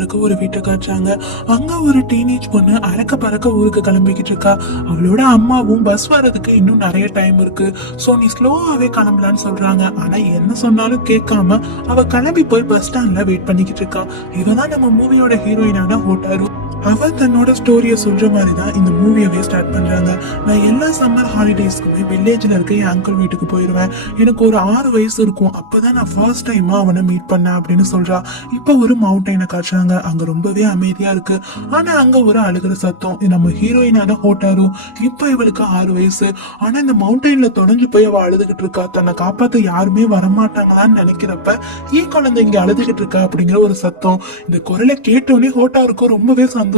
இருக்க ஒரு வீட்டை காட்டுறாங்க. அங்க ஒரு டீனேஜ் பொண்ணு அறக்க பறக்க ஊருக்கு கிளம்பிக்கிட்டு இருக்கா. அவளோட அம்மாவும் பஸ் வர்றதுக்கு இன்னும் நிறைய டைம் இருக்கு. ஸோ நீ ஸ்லோவாகவே கிளம்பலான்னு சொல்றாங்க. ஆனா என்ன சொன்னாலும் கேட்காம அவ கிளம்பி போய் பஸ் ஸ்டாண்ட்ல வெயிட் பண்ணிக்கிட்டு இருக்கா. இவதான் நம்ம மூவியோட ஹீரோயினான ஹோட்டாரு. அவ தன்னோட ஸ்டோரியை சொல்ற மாதிரி தான் இந்த மூவியவே ஸ்டார்ட் பண்றாங்க. நான் எல்லா சம்மர் ஹாலிடேஸ்க்குமே வில்லேஜ்ல இருக்க என் அங்கிள் வீட்டுக்கு போயிடுவேன் எனக்கு ஒரு ஆறு வயசு இருக்கும். அப்பதான் நான் ஃபர்ஸ்ட் டைமா அவனை மீட் பண்ணேன் அப்படின்னு சொல்றா. இப்போ ஒரு மவுண்டைனை காட்டுறாங்க. அங்க ரொம்பவே அமைதியா இருக்கு. ஆனா அங்க ஒரு அழுகிற சத்தம். இது நம்ம ஹீரோயினான ஹோட்டாரும் இப்போ இவளுக்கு ஆறு வயசு. ஆனா இந்த மவுண்டைன்ல தொடஞ்சு போய் அவ அழுதுகிட்டு இருக்கா. தன்னை காப்பாத்த யாருமே வரமாட்டாங்களான்னு நினைக்கிறப்ப ஏன் குழந்தை இங்க அழுதுகிட்டு இருக்கா? அப்படிங்கிற ஒரு சத்தம். இந்த குரலை கேட்டோடனே ஹோட்டாருக்கும் ரொம்பவே சந்தோஷம்.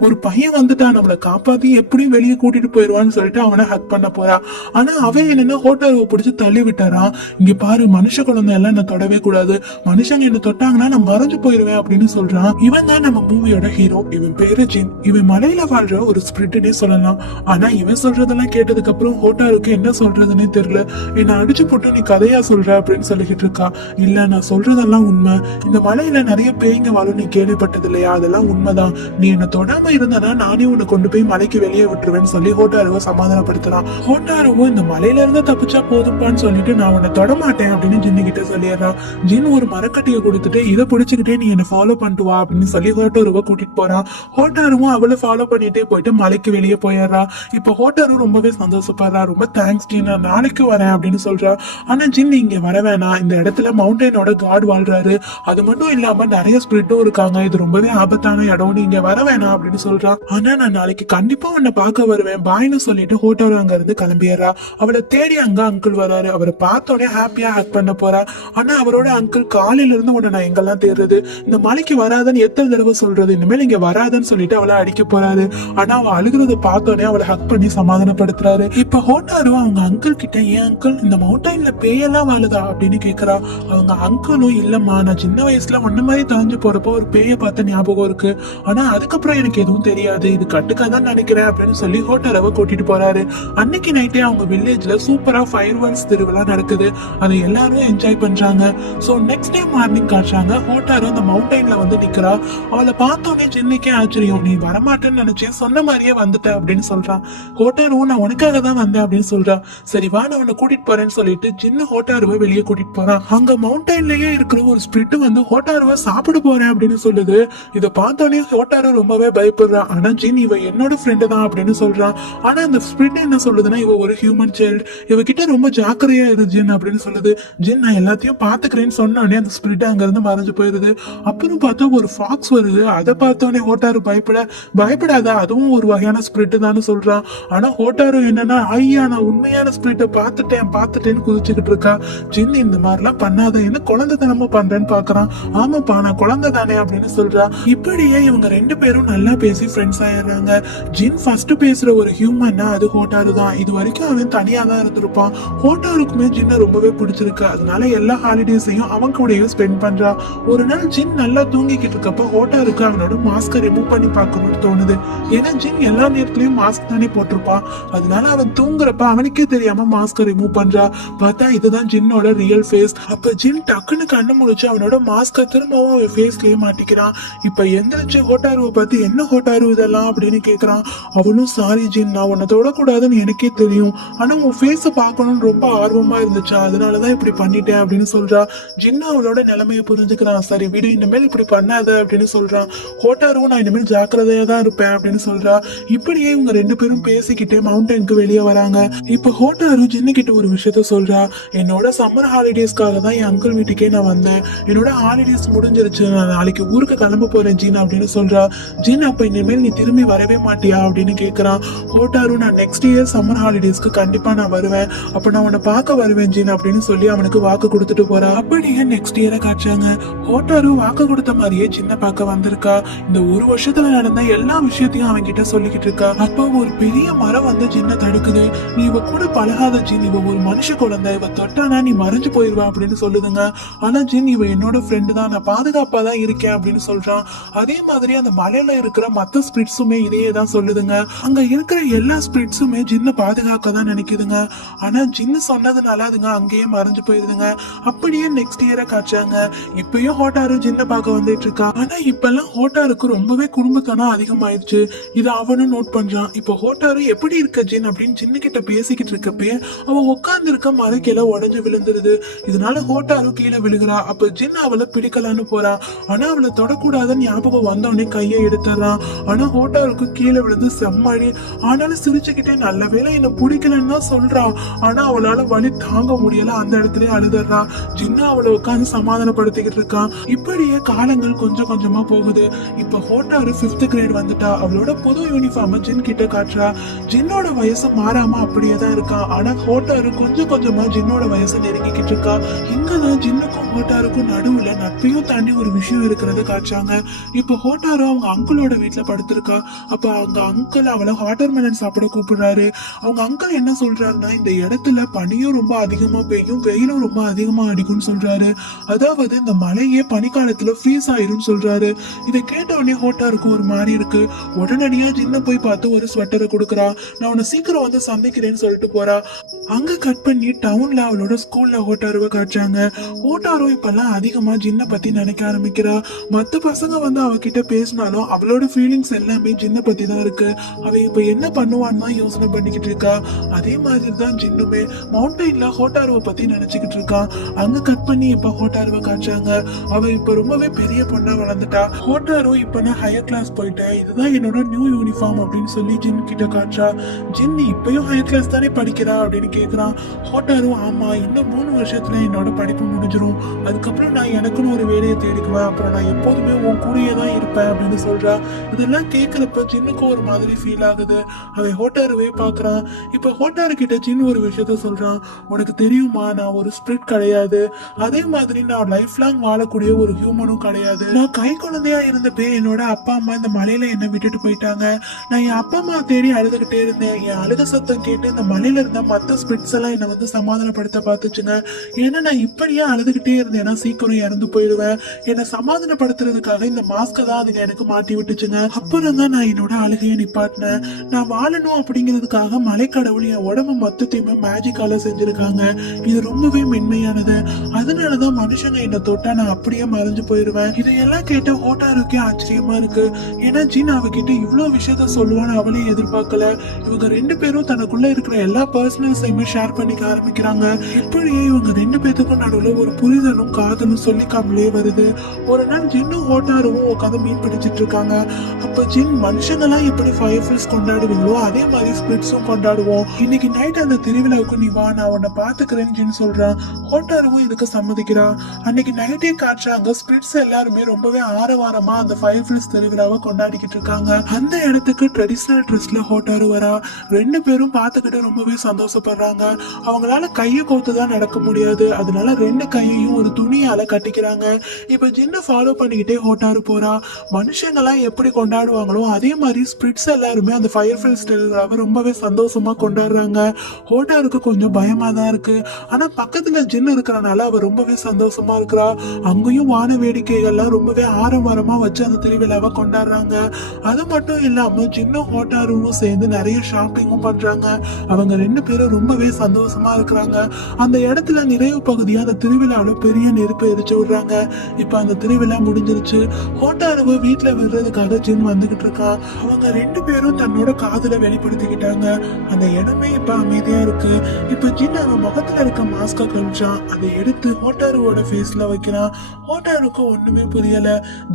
ஒரு பையன் வந்துட்டான் நம்மளை காப்பாத்தி எப்படியும் வெளியே கூட்டிட்டு போயிடுவான்னு சொல்லிட்டு அவனை ஹக் பண்ண போறா. ஆனா அவன் என்னன்னா ஹோட்டலுக்கு பிடிச்சி தள்ளி விட்டாரான் இங்க பாரு மனுஷ குழந்தை எல்லாம் என்ன தொடவே கூடாது. மனுஷங்க என்ன தொட்டாங்கன்னா நான் மறைஞ்சு போயிருவேன் அப்படின்னு சொல்றான். இவன் தான் நம்ம மூவியோட ஹீரோ இவன் பேரு ஜின். இவன் மலையில வாழ்ற ஒரு ஸ்பிரிட்னே சொல்லலாம். ஆனா இவன் சொல்றதெல்லாம் கேட்டதுக்கு அப்புறம் ஹோட்டலுக்கு என்ன சொல்றதுன்னே தெரியல. என்ன அடிச்சு போட்டு நீ கதையா சொல்ற அப்படின்னு சொல்லிக்கிட்டு இருக்கா. இல்ல நான் சொல்றதெல்லாம் உண்மை. இந்த மலையில நிறைய பேய்ங்க வாழும் நீ கேள்விப்பட்டது இல்லையா அதெல்லாம் உண்மைதான். நீ என்ன தொடாம இருந்தனா நானே உன்னை கொண்டு போய் மலைக்கு வெளியே விட்டுருவேன்னு சொல்லி ஹோட்டாருவை சமாதானப்படுத்துறான் ஹோட்டாருவும் இந்த மலையில இருந்து தப்பிச்சா போதும்பான்னு சொல்லிட்டு நான் உன்னை தொடமாட்டேன் அப்படின்னு ஜின்னு கிட்ட சொல்லிடுறான். ஜின் ஒரு மரக்கட்டையை கொடுத்துட்டு இதை பிடிச்சுக்கிட்டே நீ என்னை ஃபாலோ பண்ணிட்டு வா அப்படின்னு சொல்லி ஹோட்டாருவை கூட்டிட்டு போறான். ஹோட்டாருவும் அவளை ஃபாலோ பண்ணிட்டே போயிட்டு மலைக்கு வெளியே போயிடுறா இப்போ ஹோட்டாரு ரொம்பவே சந்தோஷப்படுறா ரொம்ப தேங்க்ஸ் ஜின். நான் நாளைக்கு வரேன் அப்படின்னு சொல்றா. ஆனா ஜின் இங்க வர வேணாம். இந்த இடத்துல மவுண்டனோட காட் வாழ்றாரு. அது மட்டும் இல்லாம நிறைய ஸ்பிரிட்டும் இருக்காங்க. இது ரொம்பவே ஆபத்தான இடம் நீங்க வர வேணாம் அப்படின்னு சொல்றா. ஆனா நான் நாளைக்கு கண்டிப்பா உன்னை பார்க்க வருவேன். பாய்னு சொல்லிட்டு ஹோட்டல் அங்க இருந்து கிளம்பிடுறா. அவளை தேடி அங்க அங்கிள் வராரு. அவரை பார்த்தோடனே ஹாப்பியா ஹேக் பண்ண போறா. ஆனா அவரோட அங்கிள் காலையில இருந்து உன்னை நான் எங்கெல்லாம் தேடுறது? இந்த மலைக்கு வராதன்னு எத்தனை தடவை சொல்றது? இனிமேல் இங்க வராதன்னு சொல்லிட்டு அவளை அடிக்க போறாரு. ஆனா அவ அழுகிறத பார்த்தோடனே அவளை ஹக் பண்ணி சமாதானப்படுத்துறாரு. இப்ப ஹோட்டாரு அவங்க அங்கிள் கிட்ட ஏன் அங்கிள் இந்த மவுண்டைன்ல பேயெல்லாம் வாழுதா? அப்படின்னு கேக்குறா. அவங்க அங்கிளும் இல்லம்மா. நான் சின்ன வயசுல ஒண்ணு மாதிரி தொலைஞ்சு போறப்போ ஒரு பேய பார்த்த ஞாபகம் இருக்கு. ஆனா அதுக்கப்புறம் எனக்கு எதுவும் தெரியாது. இது கட்டுக்காக தான் நினைக்கிறேன் அப்படின்னு சொல்லி ஹோட்டலவை கூட்டிட்டு போறாரு. அன்னைக்கு நைட்டே அவங்க வில்லேஜ்ல சூப்பரா ஃபயர் ஒர்க்ஸ் திருவிழா நடக்குது. அதை எல்லாரும் என்ஜாய் பண்றாங்க. ஸோ நெக்ஸ்ட் டே மார்னிங் காட்டுறாங்க. ஹோட்டாரும் அந்த மவுண்டைன்ல வந்து நிக்கிறா. அவளை பார்த்தோன்னே சின்னைக்கே ஆச்சரியம். நீ வரமாட்டேன்னு நினைச்சேன் சொன்ன மாதிரியே வந்துட்ட அப்படின்னு சொல்றான் ஹோட்டாரும் நான் உனக்காக தான் வந்தேன் அப்படின்னு சொல்றான் சரி வா நான் உன்னை கூட்டிட்டு போறேன்னு சொல்லிட்டு சின்ன ஹோட்டாருவை வெளியே கூட்டிட்டு போறான் அங்க மவுண்டைன்லயே இருக்கிற ஒரு ஸ்பிரிட் வந்து ஹோட்டாருவை சாப்பிட போறேன் அப்படின்னு சொல்லுது. இதை பார்த்தோன்னே ஹோட்டாரு ரொம்பவே பயப்படுறான். ஆனா ஜின் இவ என்னோட ஃப்ரெண்டு தான் அப்படின்னு சொல்றான். ஆனா அந்த ஸ்பிரிட் என்ன சொல்லுதுன்னா இவ ஒரு ஹியூமன் சைல்டு இவகிட்ட ரொம்ப ஜாக்கிரையா இரு ஜின் அப்படின்னு சொல்லுது. ஜின் நான் எல்லாத்தையும் பாத்துக்கிறேன்னு சொன்னோடனே அந்த ஸ்பிரிட் அங்க இருந்து மறைஞ்சு போயிருது. அப்புறம் பார்த்தா ஒரு ஃபாக்ஸ் வருது. அதை பார்த்தோன்னே ஹோட்டாரு பயப்பட பயப்படாத அதுவும் ஒரு வகையான ஸ்பிரிட் தான் சொல்றான். ஆனா ஹோட்டாரு என்னன்னா ஐயா நான் உண்மையான ஸ்பிரிட்டை பார்த்துட்டேன் பார்த்துட்டேன்னு குதிச்சுக்கிட்டு இருக்கா. ஜின் இந்த மாதிரிலாம் பண்ணாத என்ன குழந்தைத்தனமா பண்றேன்னு பாக்குறான் ஆமாப்பா நான் குழந்தை தானே அப்படின்னு சொல்றா. இப்படியே இவங்க ரெண்டு பேரும் நல்லா பேசி ஃப்ரெண்ட்ஸ் ஆயிடுறாங்க. ஜின் ஃபர்ஸ்ட் பேசுற ஒரு ஹியூமன்னா அது ஹோட்டாரு தான். இது வரைக்கும் அவன் தனியா தான் இருந்திருப்பான். ஹோட்டாருக்குமே ஜின்னை ரொம்பவே பிடிச்சிருக்கு. அதனால எல்லா ஹாலிடேஸையும் அவன் கூடயும் ஸ்பெண்ட் பண்றா. ஒரு நாள் ஜின் நல்லா தூங்கிக்கிட்டு இருக்கப்ப ஹோட்டாருக்கு அவனோட மாஸ்கை ரிமூவ் பண்ணி பார்க்கணும்னு தோணுது. ஏன்னா ஜின் எல்லா நேரத்துலயும் மாஸ்க் தானே போட்டிருப்பான். அதனால அவன் தூங்குறப்ப அவனுக்கே தெரியாம மாஸ்கை ரிமூவ் பண்றா. பார்த்தா இதுதான் ஜின்னோட ரியல் ஃபேஸ் அப்ப ஜின் டக்குன்னு கண்ணு முழிச்சு அவனோட மாஸ்கை திரும்பவும் அவன் ஃபேஸ்லயே மாட்டிக்கிறான். இப்ப எந்திரிச்சு ஹோட்டாருவை பார்த்து என்ன ஹோட்டாரு இதெல்லாம் அப்படின்னு கேக்குறான். அவனும் சாரி ஜின் நான் உன்னை தொடக்கூடாதுன்னு எனக்கே தெரியும். ஆனா உன் ஃபேஸை பார்க்கணும்னு ரொம்ப ஆர்வமா இருந்துச்சா. அதனாலதான் இப்படி பண்ணிட்டேன் அப்படின்னு சொல்றா. ஜின்னு அவளோட நிலைமையை புரிஞ்சுக்கிறான். சரி விடு இனிமேல் இப்படி பண்ணாத அப்படின்னு சொல்றான் ஹோட்டாருவும் நான் இனிமேல் ஜாக்கிரதையா தான் இருப்பேன் அப்படின்னு சொல்றா. இப்படியே இவங்க ரெண்டு பேரும் பேசிக்கிட்டே மவுண்டனுக்கு வெளியே வராங்க. இப்ப ஹோட்டாரு ஜின்னு கிட்ட ஒரு விஷயத்த சொல்றா. என்னோட சம்மர் ஹாலிடேஸ்க்காக தான் என் அங்கிள் வீட்டுக்கே நான் வந்தேன். என்னோட ஹாலிடேஸ் முடிஞ்சிருச்சு. நான் நாளைக்கு ஊருக்கு கிளம்ப போறேன் ஜீன் அப்படின்னு சொல்றா. ஜின் அப்ப இனிமேல் நீ திரும்பி வரவே மாட்டியா அப்படின்னு கேக்குறான். ஹோட்டாரு நான் நெக்ஸ்ட் இயர் சம்மர் ஹாலிடேஸ்க்கு கண்டிப்பா நான் வருவேன். அப்ப நான் உன்னை பார்க்க வருவேன் ஜின் அப்படின்னு சொல்லி அவனுக்கு வாக்கு கொடுத்துட்டு போறா. அப்படியே நெக்ஸ்ட் இயரை காட்டுறாங்க? ஹோட்டாரு வாக்கு கொடுத்த மாதிரியே சின்ன பார்க்க வந்திருக்கா. இந்த ஒரு வருஷத்துல நடந்த எல்லா விஷயத்தையும் அவன் கிட்ட சொல்லிக்கிட்டு இருக்கா. அப்ப ஒரு பெரிய மரம் வந்து ஜின்ன தடுக்குது. நீ இவ கூட பழகாத ஜின் இவ ஒரு மனுஷ குழந்தை. இவ தொட்டானா நீ மறைஞ்சு போயிருவா அப்படின்னு சொல்லுதுங்க. ஆனா ஜின் இவ என்னோட ஃப்ரெண்டு தான். நான் பாதுகாப்பா தான் இருக்கேன் அப்படின்னு சொல்றான். அதே மாதிரி அந்த மலையில இருக்கிற மத்த ஸ்பிரிட்ஸுமே இதையே தான் சொல்லுதுங்க. அங்க இருக்கிற எல்லா ஸ்பிரிட்ஸுமே ஜின்ன பாதுகாக்க தான் நினைக்குதுங்க. ஆனா ஜின்னு சொன்னதுனால அதுங்க அங்கேயே மறைஞ்சு போயிருதுங்க. அப்படியே நெக்ஸ்ட் இயரை காய்ச்சாங்க இப்பயும் ஹோட்டாரு ஜின்ன பார்க்க வந்துட்டு இருக்கா. ஆனா இப்பெல்லாம் ஹோட்டாருக்கு ரொம்பவே குடும்பத்தனம் அதிகமாயிருச்சு. இதை அவனும் நோட் பண்றான். இப்போ ஹோட்டாரு எப்படி இருக்க ஜின் அப்படின்னு ஜின்னு கிட்ட பேசிக்கிட்டு இருக்கப்பே அவன் உட்கார்ந்து இருக்க மலைக்கில உடஞ்சு விழுந்துருது. இதனால ஹோட்டாரு கீழே விழுகிறா. அப்ப ஜின் அவளை பிடிக்கலான்னு போறா. ஆனா அவளை தொடக்கூடாதுன்னு ஞாபகம் வந்தோடனே கையை எடுத்துறான் ஆனா ஹோட்டாருக்கு கீழே விழுந்து செம்மழி ஆனாலும் சிரிச்சுக்கிட்டே நல்ல வேளை என்ன பிடிக்கலன்னு தான் சொல்றா. ஆனா அவளால வலி தாங்க முடியல. அந்த இடத்துல அழுதுறா. ஜின்னா அவளை உட்காந்து சமாதானப்படுத்திக்கிட்டு இருக்கான் இப்படியே காலங்கள் கொஞ்சம் கொஞ்சமா போகுது. இப்ப ஹோட்டாரு பிப்த் கிரேட் வந்துட்டா. அவளோட புது யூனிஃபார்ம் ஜின் கிட்ட காட்டுறா. ஜின்னோட வயசு மாறாம அப்படியே தான் இருக்கான் ஆனா ஹோட்டாரு கொஞ்சம் கொஞ்சமா ஜின்னோட வயசு நெருங்கிக்கிட்டு இருக்கா. இங்கதான் ஜின்னுக்கும் ஹோட்டாருக்கும் நடுவுல நட்பையும் தாண்டி ஒரு விஷயம் இருக்கிறத காட்சாங்க இப்ப ஹோட்டாரு அவங்க அங்கிளோட வீட்டுல படுத்திருக்கா. அப்ப அவங்க அங்கிள் அவளை வாட்டர் மெலன் சாப்பிட கூப்பிடுறாரு. அவங்க அங்கிள் என்ன சொல்றாருன்னா இந்த இடத்துல பனியும் ரொம்ப அதிகமா பெய்யும் வெயிலும் ரொம்ப அதிகமா அடிக்கும்னு சொல்றாரு. அதாவது இந்த மலையே பனிக்காலத்துல ஃப்ரீஸ் ஆயிரும்னு சொல்றாரு. இதை கேட்ட உடனே ஹோட்டாருக்கு ஒரு மாதிரி இருக்கு. உடனடியா ஜின்ன போய் பார்த்து ஒரு ஸ்வெட்டரை கொடுக்குறா. நான் உன்னை சீக்கிரம் வந்து சந்திக்கிறேன்னு சொல்லிட்டு போறா. அங்க கட் பண்ணி டவுன்ல அவளோட ஸ்கூல்ல ஹோட்டாருவை காட்டுறாங்க ஹோட்டாரோ இப்பெல்லாம் அதிகமா ஜின்ன பத்தி நினைக்க ஆரம்பிக்கிறா. மத்த பசங்க வந்து அவகிட்ட பேசினாலும் அவளோட ஃபீலிங்ஸ் எல்லாமே ஜின்ன பத்தி தான் இருக்கு. அவ இப்ப என்ன பண்ணுவான்னு தான் யோசனை பண்ணிக்கிட்டு இருக்கா. அதே மாதிரி தான் ஜின்னுமே மவுண்டெயின்ல ஹோட்டாருவை பத்தி நினைச்சுக்கிட்டு இருக்கான் அங்க கட் பண்ணி இப்ப ஹோட்டாருவை காட்டுறாங்க அவ இப்ப ரொம்பவே பெரிய பொண்ணா வளர்ந்துட்டா. ஹோட்டாரோ இப்ப நான் ஹையர் கிளாஸ் போயிட்டேன். இதுதான் என்னோட நியூ யூனிஃபார்ம் அப்படின்னு சொல்லி ஜின் கிட்ட காட்டுறா ஜின் இப்பயும் ஹையர் கிளாஸ் தானே படிக்கிறா அப்படின்னு கேக்குறான். ஹோட்டாரும் ஆமா இன்னும் மூணு வருஷத்துல என்னோட படிப்பு முடிஞ்சிடும் அதுக்கப்புறம் நான் எனக்குன்னு ஒரு வேலையை தேடிக்குவேன். அப்புறம் நான் எப்போதுமே உன் கூடயே தான் இருப்பேன் அப்படின்னு சொல்றா. இதெல்லாம் கேட்குறப்ப ஜின்னுக்கு ஒரு மாதிரி ஃபீல் ஆகுது. அவன் ஹோட்டாருவே பாக்குறான் இப்போ ஹோட்டாரு கிட்ட ஜின் ஒரு விஷயத்த சொல்றான். உனக்கு தெரியுமா? நான் ஒரு ஸ்பிரிட் கிடையாது. அதே மாதிரி நான் லைஃப் லாங் வாழக்கூடிய ஒரு ஹியூமனும் கிடையாது. நான் கை குழந்தையா இருந்தப்பே என்னோட அப்பா அம்மா இந்த மலையில என்ன விட்டுட்டு போயிட்டாங்க. நான் என் அப்பா அம்மா தேடி அழுதுகிட்டே இருந்தேன். என் அழுத சத்தம் கேட்டு இந்த மலையில இருந்த மற்ற ஸ்பிரிட்ஸ் எல்லாம் என்னை வந்து சமாதானப்படுத்த பார்த்துச்சுங்க. ஏன்னா நான் இப்படியே அழுதுகிட்டே இருந்தேன்னா சீக்கிரம் இறந்து போயிடுவேன்? என்னை சமாதானப்படுத்துறதுக்காக இந்த மாஸ்க தான் அதுங்க எனக்கு மாட்டி விட்டுச்சுங்க. அப்புறம் தான் நான் என்னோட அழுகையை நிப்பாட்டினேன். நான் வாழணும் அப்படிங்கிறதுக்காக மலைக்கடவுள் என் உடம்பு மொத்தத்தையுமே மேஜிக்கால செஞ்சிருக்காங்க. இது ரொம்பவே மென்மையானது. அதனாலதான் மனுஷங்க என்ன தொட்டா நான் அப்படியே மறைஞ்சு போயிருவேன் இதையெல்லாம் கேட்ட ஹோட்டாருக்கே ஆச்சரியமா இருக்கு. ஏன்னா ஜீன் அவகிட்ட இவ்வளவு விஷயத்த சொல்லுவான்னு அவளே எதிர்பார்க்கல. இவங்க ரெண்டு பேரும் தனக்குள்ள இருக்கிற எல்லா பர்சனல்ஸையுமே ஷேர் பண்ணிக்க ஆரம்பிக்கிறாங்க. இப்படியே இவங்க ரெண்டு பேத்துக்கும் நடுவுல ஒரு புரிதல் காதலும் சொல்லிக்காமலே வருது. ஒரு நாள் ஜின்னும் ஓட்டாருவும் உட்காந்து மீன் பிடிச்சிட்டு இருக்காங்க. அப்ப ஜின் மனுஷங்கெல்லாம் எப்படி ஃபயர் ஃபில்ஸ் கொண்டாடுவீங்களோ அதே மாதிரி ஸ்பிரிட்ஸும் கொண்டாடுவோம். இன்னைக்கு நைட் அந்த திருவிழாவுக்கு நீ வா நான் உன்னை பாத்துக்கிறேன்னு ஜின் சொல்றான். ஓட்டாருவும் இதுக்கு சம்மதிக்கிறா? அன்னைக்கு நைட்டே காட்டுறாங்க ஸ்பிரிட்ஸ் எல்லாருமே ரொம்பவே ஆரவாரமா அந்த ஃபயர் ஃபில்ஸ் திருவிழாவை கொண்டாடிக்கிட்டு இருக்காங்க. அந்த இடத்துக்கு ட்ரெடிஷ்னல் ட்ரெஸ்ல ஹோட்டாரு வரா ரெண்டு பேரும் பார்த்துக்கிட்டு ரொம்பவே சந்தோஷப்படுறாங்க. அவங்களால கையை கோத்து தான் நடக்க முடியாது. அதனால ரெண்டு கையையும் ஒரு துணியால கட்டிக்கிறாங்க. இப்ப ஜின்ன ஃபாலோ பண்ணிக்கிட்டே ஹோட்டாரு போறா. மனுஷங்கெல்லாம் எப்படி கொண்டாடுவாங்களோ அதே மாதிரி ஸ்பிரிட்ஸ் எல்லாருமே அந்த ஃபயர் ஃபில்ஸ் திருவிழாவை ரொம்பவே சந்தோஷமா கொண்டாடுறாங்க. ஹோட்டாருக்கு கொஞ்சம் பயமா தான் இருக்கு. ஆனா பக்கத்துல ஜின் இருக்கிறனால அவ ரொம்பவே சந்தோஷமா இருக்கிறா. அங்கேயும் வான வேடிக்கைகள்லாம் ரொம்பவே ஆரம்பரமா வச்சு அந்த திருவிழாவை கொண்டாடுறாங்க. அது மட்டும் இல்லாம ஜின்னும் ஹோட்டாரும் சேர்ந்து நிறைய ஷாப்பிங்கும் பண்றாங்க. அவங்க ரெண்டு பேரும் ரொம்பவே சந்தோஷமா இருக்கிறாங்க. அந்த இடத்துல நிறைவு பகுதியா அந்த திருவிழாவில் பெரிய நெருப்பு எரிச்சு விடுறாங்க. இப்போ அந்த திருவிழா முடிஞ்சிருச்சு. ஹோட்டாருவை வீட்டில் விடுறதுக்காக ஜின் வந்துகிட்டு இருக்கா. அவங்க ரெண்டு பேரும் தன்னோட காதல வெளிப்படுத்திக்கிட்டாங்க. அந்த இடமே இப்போ அமைதியா இருக்கு. இப்போ ஜின் அவன் முகத்துல இருக்க மாஸ்கை கழிச்சான் அதை எடுத்து ஹோட்டாருவோட ஃபேஸ்ல வைக்கிறான் ஹோட்டாருக்கு ஒண்ணுமே புரியல.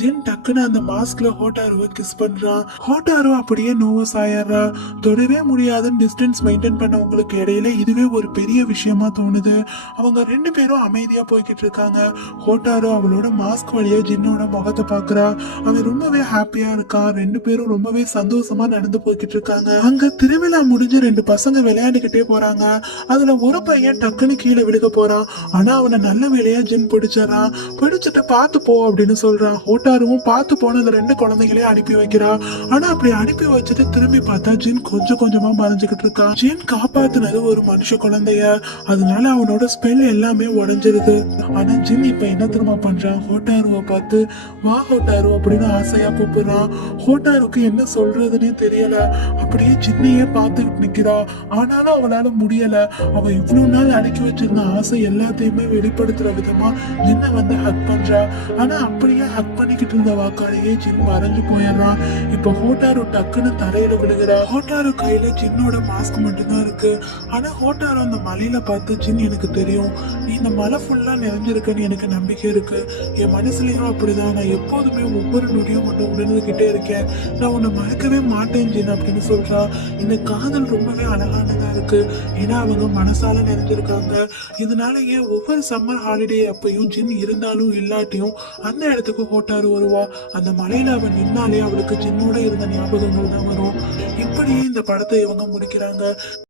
ஜின் டக்குன்னு அந்த மாஸ்க்ல ஹோட்டாருவை கிஸ் பண்றான் ஹோட்டாரு அப்படியே நோவஸ் ஆயிடுறா. தொடவே முடியாதுன்னு டிஸ்டன்ஸ் மெயின்டைன் பண்ணவங்களுக்கு இடையில இதுவே ஒரு பெரிய விஷயமா தோணுது. அவங்க ரெண்டு பேரும் அமைதியா போய்கிட்டு இருக்காங்க ஹோட்டாரோ அவளோட மாஸ்க் வழியா ஜின்னோட முகத்தை பாக்குறா அவன் ரொம்பவே ஹாப்பியா இருக்கான் ரெண்டு பேரும் ரொம்பவே சந்தோஷமா நடந்து போய்கிட்டு இருக்காங்க அங்க திருவிழா முடிஞ்சு ரெண்டு பசங்க விளையாண்டுகிட்டே போறாங்க. அதுல ஒரு பையன் டக்குன்னு கீழே விழுக போறான். ஆனா அவனை நல்ல வேலையா ஜின் பிடிச்சிடறான். பிடிச்சிட்டு பார்த்து போ அப்படின்னு சொல்றான். ஹோட்டாருவும் பார்த்து போன அந்த ரெண்டு குழந்தைகளையும் அனுப்பி வைக்கிறா. ஆனா அப்படி அனுப்பி வச்சுட்டு திரும்பி பார்த்தா ஜின் கொஞ்சம் கொஞ்சமா மறைஞ்சுக்கிட்டு இருக்கான் ஜின் காப்பாத்துனது ஒரு மனுஷ குழந்தைய. அதனால அவனோட ஸ்பெல் எல்லாமே உடஞ்சிருது. ஆனா ஜின் இப்ப என்ன தெரியுமா பண்றான்? ஹோட்டாருவை பார்த்து வா ஹோட்டாரு அப்படின்னு ஆசையா கூப்பிடுறான். ஹோட்டாருக்கு என்ன சொல்றதுன்னே தெரியல. அப்படியே சின்னையே பார்த்துக்கிட்டு நிக்கிறா. ஆனாலும் அவளால முடியல. அவ இவ்வளவு நாள் அடக்கி வச்சிருந்த ஆசை எல்லாத்தையுமே வெளிப்படுத்துற விதமா ஜின்னை வந்து ஹக் பண்றா. ஆனா அப்படியே ஹக் பண்ணிக்கிட்டு இருந்த வாக்காலேயே ஜின் மறைஞ்சு போயிடுறான். இப்ப ஹோட்டாரு டக்குன்னு தரையில விழுகிறா. ஹோட்டாரு கையில ஜின்னோட மாஸ்க் மட்டும்தான் இருக்கு. ஆனா ஹோட்டாரு அந்த மலையில பார்த்து ஜின் எனக்கு தெரியும். நீ இந்த மலை ஃபுல்லா நிறைஞ்சிருக்குன்னு எனக்கு நம்பிக்கை இருக்கு. என் மனசுலயும் அப்படிதான். நான் எப்போதுமே ஒவ்வொரு நொடியும் மட்டும் உணர்ந்துகிட்டே இருக்கேன். நான் உன்னை மறக்கவே மாட்டேன் ஜின் அப்படின்னு சொல்றா. இந்த காதல் ரொம்பவே அழகானதா இருக்கு. ஏன்னா அவங்க மனசால நிறைஞ்சிருக்காங்க. இதனால ஏன் ஒவ்வொரு சம்மர் ஹாலிடே அப்பையும் ஜின் இருந்தாலும் இல்லாட்டியும் அந்த இடத்துக்கு ஹோட்டாரு வருவா. அந்த மலையில அவன் நின்னாலே அவளுக்கு ஜின்னோட இருந்த ஞாபகங்கள் தான் வரும். இப்படியே இந்த படத்தை இவங்க முடிக்கிறாங்க.